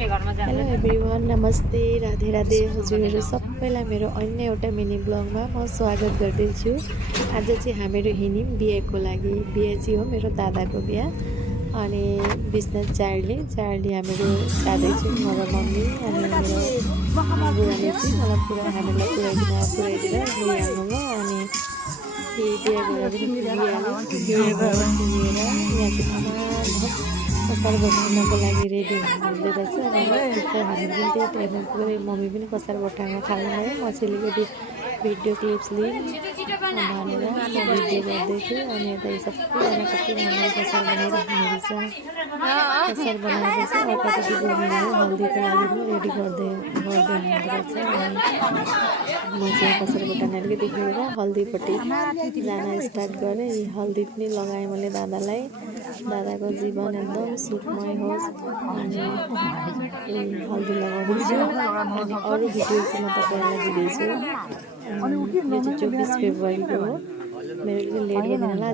Hello everyone, नमस्ते, राधे राधे हजुरहरू सबैलाई मेरो अन्य एउटा मिनी ब्लगमा म स्वागत गर्दैछु। आज चाहिँ हामीहरू हिँड्यौँ बिहेको लागि। बिहे चाहिँ हो मेरो दादाको बिहा। अनि बिचमा चार्ली हामीहरू जाँदैछौँ, म र मम्मी अनि मेरो बुढाले चाहिँ मलाई हामीलाई पुऱ्याइदिएर ल्याउनुभयो। अनि बिहे गरेर पनि पुगिहाल्यो। पुगेर यहाँ चाहिँ कसार बटाउनको लागि रेडी हुँदै रहेछ। अनि हामी पनि त्यही टाइममा पुगेर मम्मी पनि कसार बटाउन थाल्नु भयो। म चाहिँ अलिकति भिडियो क्लिप्स लिउँ भनेर म भिडियो गर्दै थिएँ। अनि यता सबैजना कति राम्ररी कसार बनाइराख्नु रहेछ। कसार बनाएपछि अर्कापट्टि बहिनीहरू हल्दीको लागि पनि रेडी गर्दै हुँदो रहेछ। अनि म चाहिँ कसार बटाउन अलिकति हेरेर हल्दीपट्टि जान स्टार्ट गरेँ। हल्दी पनि लगाएँ मैले दादालाई। दादाको जीवन एकदम सुखमय होस् अनि हल्दी लगाउँदैछु। अनि अरू भिडियो चाहिँ म तपाईँहरूलाई दिँदैछु। यो चाहिँ 24 फेब्रुअरीको हो। मेरो लेट गरिदिनु होला।